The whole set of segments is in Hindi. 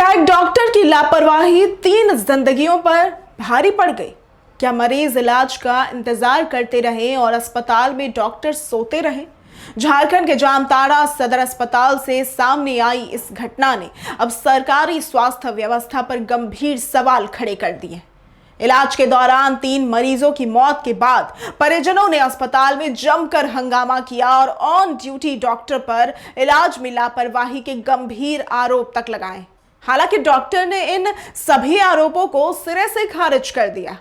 क्या एक डॉक्टर की लापरवाही 3 जिंदगियों पर भारी पड़ गई? क्या मरीज इलाज का इंतजार करते रहे और अस्पताल में डॉक्टर सोते रहे? झारखंड के जामताड़ा सदर अस्पताल से सामने आई इस घटना ने अब सरकारी स्वास्थ्य व्यवस्था पर गंभीर सवाल खड़े कर दिए। इलाज के दौरान 3 मरीजों की मौत के बाद परिजनों ने अस्पताल में जमकर हंगामा किया और ऑन ड्यूटी डॉक्टर पर इलाज में लापरवाही के गंभीर आरोप तक लगाए। हालांकि डॉक्टर ने इन सभी आरोपों को सिरे से खारिज कर दिया।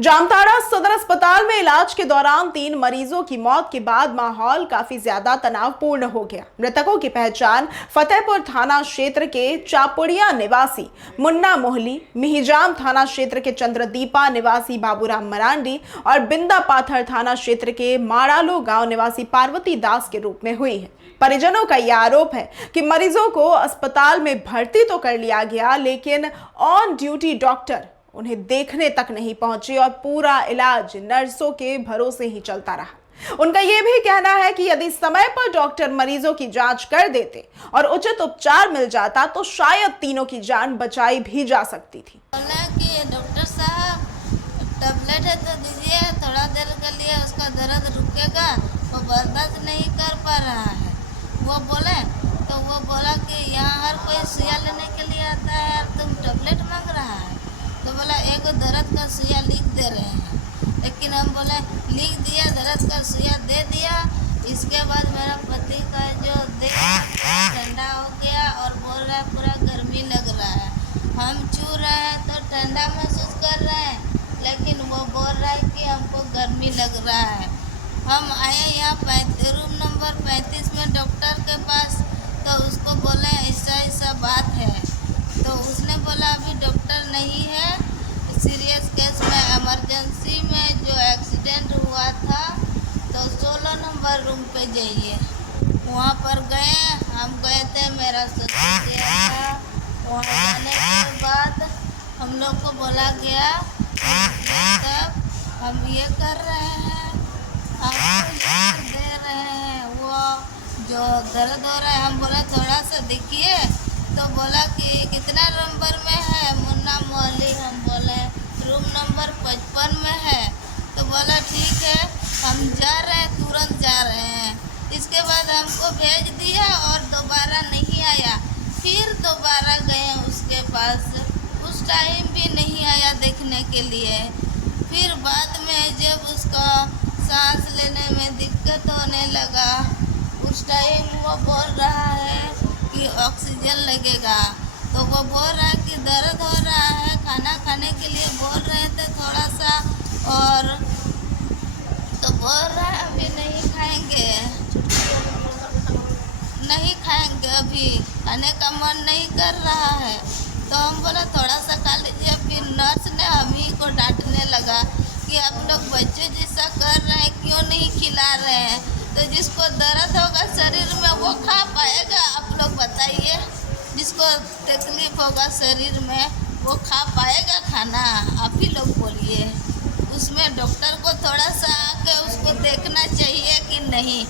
जामताड़ा सदर अस्पताल में इलाज के दौरान 3 मरीजों की मौत के बाद माहौल काफी ज्यादा तनावपूर्ण हो गया। मृतकों की पहचान फतेहपुर थाना क्षेत्र के चापुड़िया निवासी मुन्ना मोहली, मिहिजाम थाना क्षेत्र के चंद्रदीपा निवासी बाबूराम मरांडी और बिंदा पाथर थाना क्षेत्र के माड़ालो गांव निवासी पार्वती दास के रूप में हुई है। परिजनों का यह आरोप है कि मरीजों को अस्पताल में भर्ती तो कर लिया गया, लेकिन ऑन ड्यूटी डॉक्टर उन्हें देखने तक नहीं पहुंचे और पूरा इलाज नर्सों के भरोसे ही चलता रहा। उनका यह भी कहना है कि यदि समय पर डॉक्टर मरीजों की जांच कर देते और उचित उपचार मिल जाता तो शायद तीनों की जान बचाई भी जा सकती थी। बोला कि डॉक्टर साहब टैबलेट है तो दीजिए, थोड़ा देर के लिए उसका दर्द रुकेगा, वो बर्दाश्त नहीं कर पा रहा है। वो बोले तो वो बोला कि यहाँ हर कोई सुइया लेने के लिए आता है, तुम टैबलेट मांग रहा है। तो बोला एक दर्द का सुइया लिख दे रहे हैं, लेकिन हम बोले लिख दिया, दर्द का सुइया दे दिया। इसके बाद मेरा पति का जो देह ठंडा हो गया और बोल रहा है पूरा गर्मी लग रहा है। हम छू रहे हैं तो ठंडा महसूस कर रहे हैं, लेकिन वो बोल रहा है कि हमको गर्मी लग रहा है। हम आए यहाँ रूम नंबर 35 में डॉक्टर के पास, तो उसको बोले ऐसा बात है। तो उसने बोला अभी डॉक्टर नहीं है, सीरियस केस में इमरजेंसी में जो एक्सीडेंट हुआ था तो 16 नंबर रूम पे जाइए। वहाँ पर गए, हम गए थे, मेरा ससुर गया था। वहाँ जाने के बाद हम लोग को बोला गया तब हम ये कर रहे हैं, आपको दे रहे हैं, वो जो दर्द हो रहा है। हम बोला थोड़ा सा देखिए, तो बोला कि कितना नंबर में है मुन्ना मोहली। हम बोले रूम नंबर 55 में है। तो बोला ठीक है, हम जा रहे हैं, तुरंत जा रहे हैं। इसके बाद हमको भेज दिया और दोबारा नहीं आया। फिर दोबारा गए उसके पास, उस टाइम भी नहीं आया देखने के लिए। फिर बाद में जब उसका सांस लेने में दिक्कत होने लगा, उस टाइम वो बोल रहा है कि ऑक्सीजन लगेगा। तो वो बोल रहा है कि दर्द हो रहा है, खाना खाने के लिए बोल रहे थे थोड़ा सा, और तो बोल रहा है अभी नहीं खाएंगे अभी खाने का मन नहीं कर रहा है। तो हम बोला थोड़ा सा खा लीजिए। फिर नर्स ने हम ही को डांटने लगा कि आप लोग बच्चे जैसा कर रहे हैं, क्यों नहीं खिला रहे हैं। तो जिसको दर्द होगा शरीर में वो खा पाएगा? आप लोग बताइए, जिसको तकलीफ होगा शरीर में वो खा पाएगा खाना? आप ही लोग बोलिए। उसमें डॉक्टर को थोड़ा सा आके उसको देखना चाहिए कि नहीं।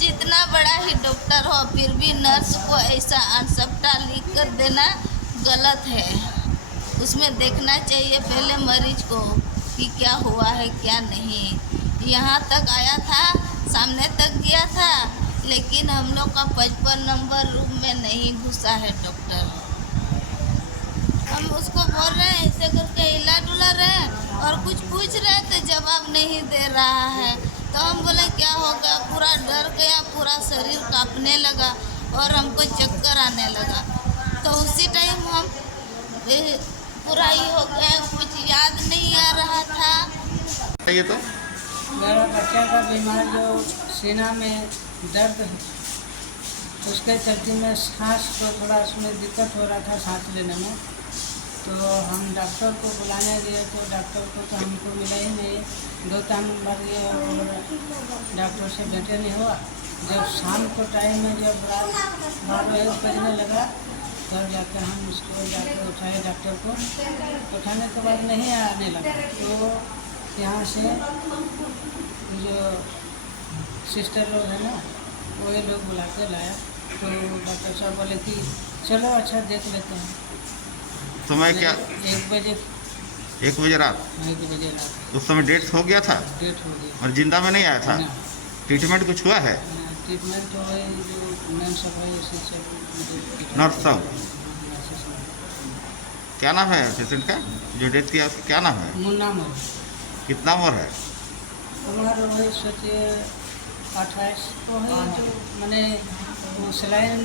जितना बड़ा ही डॉक्टर हो फिर भी नर्स को ऐसा अनसपटा लिख कर देना गलत है। उसमें देखना चाहिए पहले मरीज को कि क्या हुआ है क्या नहीं। यहाँ तक आया था, सामने तक गया था, लेकिन हम लोग का 55 नंबर रूम में नहीं घुसा है डॉक्टर। हम उसको बोल रहे हैं ऐसे करके हिला डुला रहे हैं और कुछ पूछ रहे थे, जवाब नहीं दे रहा है। तो हम बोले क्या होगा, पूरा डर गया, पूरा शरीर कांपने लगा और हमको चक्कर आने लगा। तो उसी टाइम हम पूरा ही हो गया, कुछ याद नहीं आ रहा था। ये तो मेरा बच्चा का बीमार जो सीना में दर्द है, उसके चलते में सांस को थोड़ा उसमें दिक्कत हो रहा था सांस लेने में। तो हम डॉक्टर को बुलाने गए तो डॉक्टर को तो हमको मिला ही नहीं। 2-3 बार ये और डॉक्टर से भेंटे नहीं हुआ। जब शाम को टाइम में जब रात 12-1 बजने लगा तब जाकर हम उसको जाकर उठाए डॉक्टर को। उठाने के बाद नहीं आने लगा। तो यहाँ से जो सिस्टर लोग हैं ना, वही लोग बुला के लाया। तो डॉक्टर साहब बोले कि चलो अच्छा देख लेते हैं। समय क्या? 1 बजे 1 बजे रात? 1 बजे रात उस समय डेथ हो गया था डेट हो गई। और जिंदा में नहीं आया था? ना, ट्रीटमेंट कुछ हुआ है? ट्रीटमेंट तो है जो मैम सब है इसी सब नर्स साहब? क्या नाम है पेशेंट का जो डेथ किया, उसका क्या नाम है? मुन्ना मोर कितना उम्र है? हमारा वही सोचिए 28 तो है जो मैंने वो सलाइन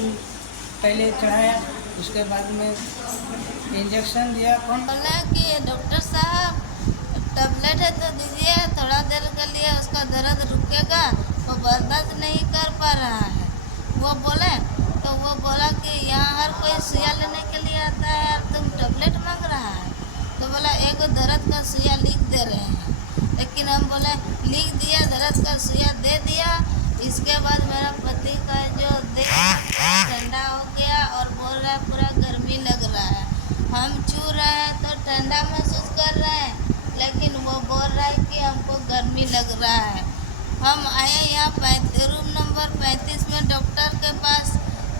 पहले चढ़ाया, उसके बाद में इंजेक्शन दिया। कौन बोला कि डॉक्टर साहब टैबलेट है तो दीजिए, थोड़ा देर के लिए उसका दर्द रुकेगा, वो बर्दाश्त नहीं कर पा रहा है। वो बोले तो वो बोला कि यहाँ हर कोई सुइया लेने के लिए आता है और तुम टैबलेट मांग रहा है। तो बोला एक दर्द का सुइया लिख दे रहे हैं, लेकिन हम बोले लिख दिया, दर्द का सुइया दे दिया। इसके बाद मेरा पति का जो देह ठंडा हो गया और बोल रहा है पूरा गर्मी लग रहा है। हम छू रहे हैं तो ठंडा महसूस कर रहे हैं, लेकिन वो बोल रहा है कि हमको गर्मी लग रहा है। हम आए यहाँ रूम नंबर 35 में डॉक्टर के पास,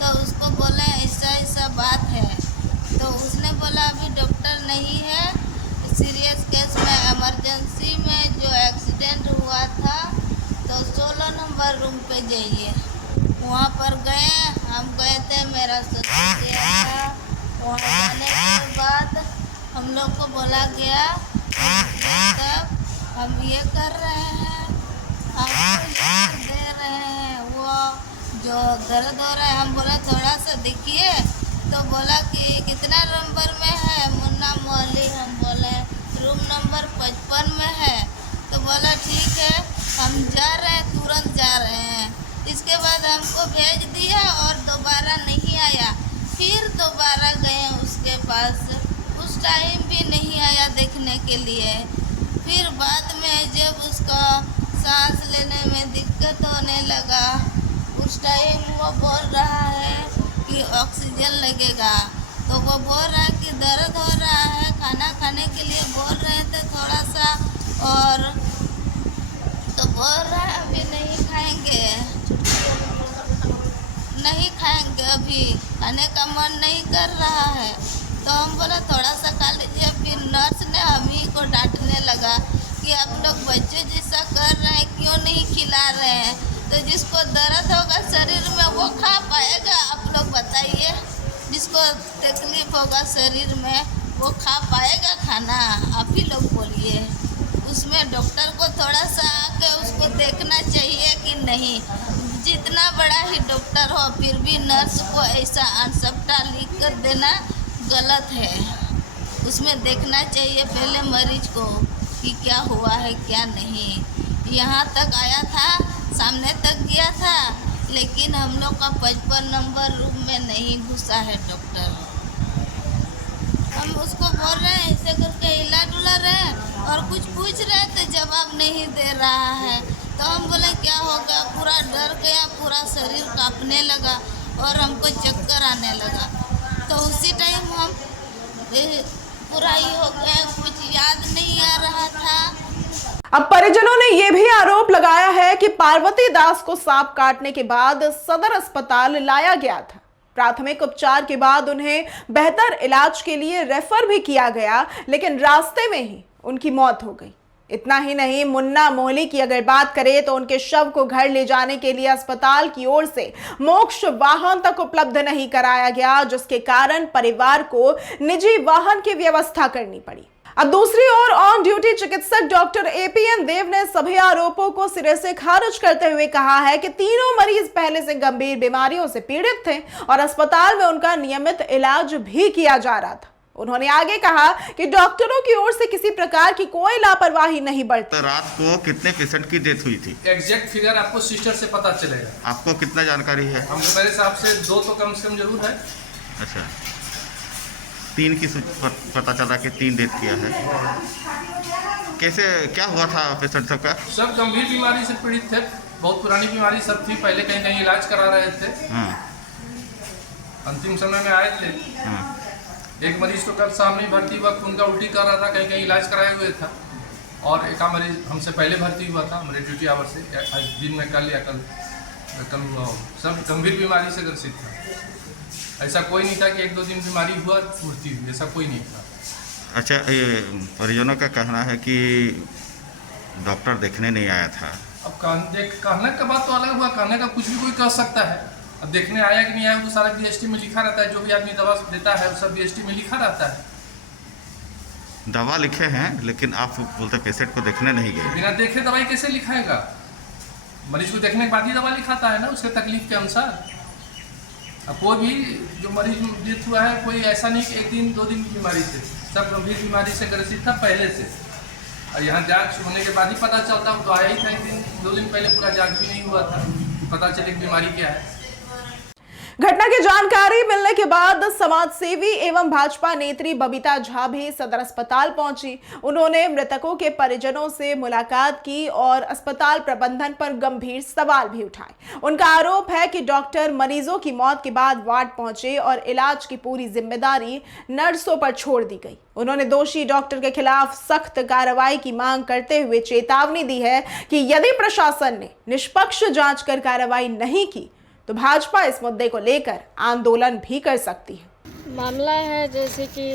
तो उसको बोले ऐसा बात है। तो उसने बोला अभी डॉक्टर नहीं है, सीरियस केस में इमरजेंसी में जो एक्सीडेंट हुआ था तो 16 नंबर रूम पे जाइए। वहाँ पर गए, हम गए थे, मेरा ससुर गया था। वहाँ जाने के बाद हम लोग को बोला गया तब हम ये कर रहे हैं, आपको दे रहे हैं। वो जो दर्द हो रहा है, हम बोला थोड़ा सा देखिए, तो बोला कि कितना नंबर में है मुन्ना मोहल्ली, हम बोले रूम नंबर 55 में है। तो बोला ठीक है, हम जा रहे हैं, तुरंत जा रहे हैं। इसके बाद हमको भेज दिया और दोबारा नहीं आया। फिर दोबारा गए उसके पास, उस टाइम भी नहीं आया देखने के लिए। फिर बाद में जब उसका सांस लेने में दिक्कत होने लगा, उस टाइम वो बोल रहा है कि ऑक्सीजन लगेगा। तो वो बोल रहा है कि दर्द हो रहा है, खाना खाने के लिए बोल रहे थे थोड़ा सा, और तो बोल रहा है अभी नहीं खाएंगे, नहीं खाएंगे, अभी खाने का मन नहीं कर रहा है। तो हम बोला थोड़ा सा खा लीजिए। फिर नर्स ने हम ही को डांटने लगा कि आप लोग बच्चे जैसा कर रहे हैं, क्यों नहीं खिला रहे हैं। तो जिसको दर्द होगा शरीर में वो खा पाएगा, आप लोग बताइए। जिसको तकलीफ होगा शरीर में वो खा पाएगा खाना, आप ही लोग बोलिए। उसमें डॉक्टर को थोड़ा सा आके उसको देखना चाहिए कि नहीं, जितना बड़ा ही डॉक्टर हो फिर भी नर्स को ऐसा अनसप्टा लिख कर देना गलत है। उसमें देखना चाहिए पहले मरीज को कि क्या हुआ है क्या नहीं। यहाँ तक आया था, सामने तक गया था, लेकिन हम लोग का 55 नंबर रूम में नहीं घुसा है डॉक्टर। हम उसको बोल रहे हैं ऐसे करके हिला डुला रहे हैं और कुछ पूछ रहे थे, जवाब नहीं दे रहा है। तो हम बोले क्या होगा, पूरा डर गया, पूरा शरीर कांपने लगा और हमको चक्कर आने लगा। तो उसी टाइम हम पूरा ही हो गया, कुछ याद नहीं आ रहा था। अब परिजनों ने यह भी आरोप लगाया है कि पार्वती दास को सांप काटने के बाद सदर अस्पताल लाया गया था। प्राथमिक उपचार के बाद उन्हें बेहतर इलाज के लिए रेफर भी किया गया, लेकिन रास्ते में ही उनकी मौत हो गई। इतना ही नहीं, मुन्ना मोहल्ली की अगर बात करें तो उनके शव को घर ले जाने के लिए अस्पताल की ओर से मोक्ष वाहन तक उपलब्ध नहीं कराया गया, जिसके कारण परिवार को निजी वाहन की व्यवस्था करनी पड़ी। अब दूसरी ओर ऑन ड्यूटी चिकित्सक डॉक्टर एपीएन देव ने सभी आरोपों को सिरे से खारिज करते हुए कहा है कि तीनों मरीज पहले से गंभीर बीमारियों से पीड़ित थे और अस्पताल में उनका नियमित इलाज भी किया जा रहा था। उन्होंने आगे कहा कि डॉक्टरों की ओर से किसी प्रकार की कोई लापरवाही नहीं बरती। तो रात को कितने पेशेंट की डेथ हुई थी? एग्जैक्ट फिगर आपको सिस्टर से पता चलेगा। आपको कितना जानकारी है? हम मेरे हिसाब से 2 तो कम से कम जरूर है। अच्छा, 3 की पता चला कि 3 डेथ किया है। कैसे क्या हुआ था पेशेंट सबका? सब गंभीर बीमारी से पीड़ित थे, बहुत पुरानी बीमारी सब थी, पहले कहीं कहीं इलाज करा रहे थे। हाँ। अंतिम समय में आए थे। हाँ। एक मरीज तो कल शाम में भर्ती हुआ, खून का उल्टी कर रहा था, कहीं कहीं इलाज कराए हुए था। और एक मरीज हमसे पहले भर्ती हुआ था हमारे ड्यूटी आवर से, आज दिन में कल या कल सब गंभीर बीमारी से ग्रसित था। ऐसा कोई नहीं था कि 1-2 दिन बीमारी हुआ छूटती हुई, ऐसा कोई नहीं था। अच्छा, ये परिजनों का कहना है कि डॉक्टर देखने नहीं आया था। अब कहने का बात तो अलग हुआ, कहने का कुछ भी कोई कह सकता है। अब देखने आया कि नहीं आया वो सारा BST में लिखा रहता है, जो भी आदमी दवा देता है वो सब BST में लिखा रहता है। दवा लिखे हैं लेकिन आप बोलते पेशेंट को देखने नहीं गए। बिना देखे दवाई कैसे लिखाएगा? मरीज को देखने के बाद ही दवा लिखाता है ना, उसके तकलीफ के अनुसार। अब कोई भी जो मरीज डेथ हुआ है, कोई ऐसा नहीं कि 1 दिन 2 दिन की बीमारी से, सब गंभीर बीमारी से ग्रसित था पहले से। और यहाँ जांच होने के बाद ही पता चलता, वो तो आया ही था 1 दिन 2 दिन पहले, पूरा जांच भी नहीं हुआ था कि पता चले कि बीमारी क्या है। घटना की जानकारी मिलने के बाद समाज सेवी एवं भाजपा नेत्री बबीता झा भी सदर अस्पताल पहुंची। उन्होंने मृतकों के परिजनों से मुलाकात की और अस्पताल प्रबंधन पर गंभीर सवाल भी उठाए। उनका आरोप है कि डॉक्टर मरीजों की मौत के बाद वार्ड पहुंचे और इलाज की पूरी जिम्मेदारी नर्सों पर छोड़ दी गई। उन्होंने दोषी डॉक्टर के खिलाफ सख्त कार्रवाई की मांग करते हुए चेतावनी दी है कि यदि प्रशासन ने निष्पक्ष जांच कर कार्रवाई नहीं की तो भाजपा इस मुद्दे को लेकर आंदोलन भी कर सकती है। मामला है जैसे कि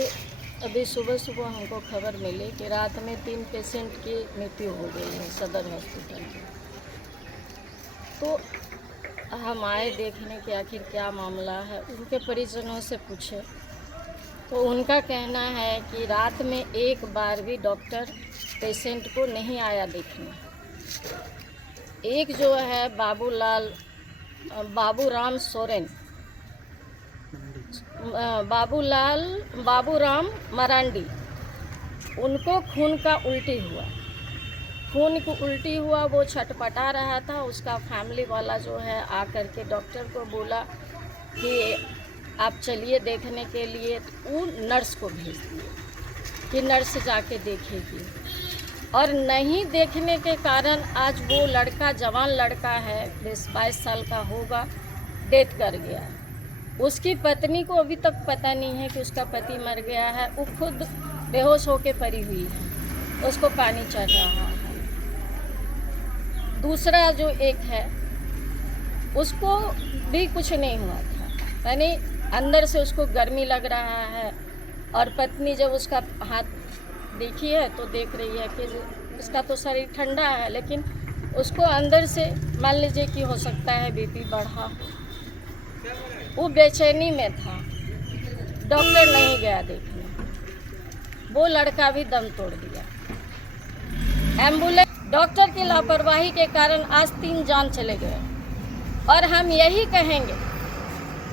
अभी सुबह सुबह हमको खबर मिली कि रात में 3 पेशेंट की मृत्यु हो गई है सदर हॉस्पिटल में। तो हम आए देखने कि आखिर क्या मामला है। उनके परिजनों से पूछे तो उनका कहना है कि रात में एक बार भी डॉक्टर पेशेंट को नहीं आया देखने। एक जो है बाबूराम सोरेन, बाबूराम मरांडी, उनको खून का उल्टी हुआ। खून की उल्टी हुआ, वो छटपटा रहा था। उसका फैमिली वाला जो है आकर के डॉक्टर को बोला कि आप चलिए देखने के लिए। वो नर्स को भेज दिए कि नर्स जाके देखेगी, और नहीं देखने के कारण आज वो लड़का, जवान लड़का है, 22 साल का होगा, डेथ कर गया। उसकी पत्नी को अभी तक पता नहीं है कि उसका पति मर गया है। वो खुद बेहोश होकर पड़ी हुई है, उसको पानी चढ़ रहा है। दूसरा जो एक है उसको भी कुछ नहीं हुआ था, यानी अंदर से उसको गर्मी लग रहा है। और पत्नी जब उसका हाथ देखी है तो देख रही है कि इसका तो शरीर ठंडा है, लेकिन उसको अंदर से मान लीजिए कि हो सकता है BP बढ़ा। वो बेचैनी में था, डॉक्टर नहीं गया देखने। वो लड़का भी दम तोड़ दिया। एम्बुलेंस, डॉक्टर की लापरवाही के कारण आज 3 जान चले गए। और हम यही कहेंगे,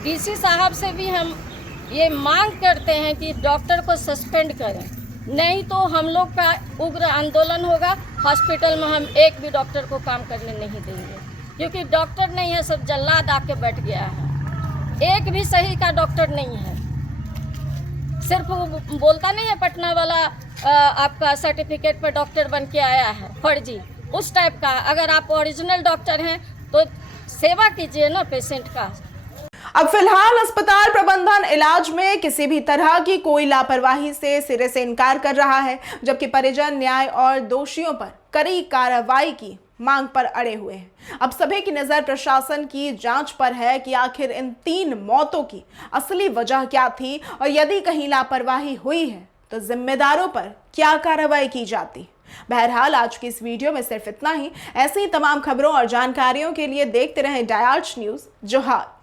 DC साहब से भी हम ये मांग करते हैं कि डॉक्टर को सस्पेंड करें, नहीं तो हम लोग का उग्र आंदोलन होगा। हॉस्पिटल में हम एक भी डॉक्टर को काम करने नहीं देंगे, क्योंकि डॉक्टर नहीं है, सब जल्लाद आके बैठ गया है। एक भी सही का डॉक्टर नहीं है। सिर्फ वो बोलता नहीं है पटना वाला आपका सर्टिफिकेट पर डॉक्टर बन के आया है, फर्जी, उस टाइप का। अगर आप ओरिजिनल डॉक्टर हैं तो सेवा कीजिए ना पेशेंट का। अब फिलहाल अस्पताल प्रबंधन इलाज में किसी भी तरह की कोई लापरवाही से सिरे से इनकार कर रहा है, जबकि परिजन न्याय और दोषियों पर कड़ी कार्रवाई की मांग पर अड़े हुए हैं। अब सभी की नजर प्रशासन की जांच पर है कि आखिर इन 3 मौतों की असली वजह क्या थी और यदि कहीं लापरवाही हुई है तो जिम्मेदारों पर क्या कार्रवाई की जाती। बहरहाल आज की इस वीडियो में सिर्फ इतना ही। ऐसी ही तमाम खबरों और जानकारियों के लिए देखते रहें डायर्च न्यूज जोहार।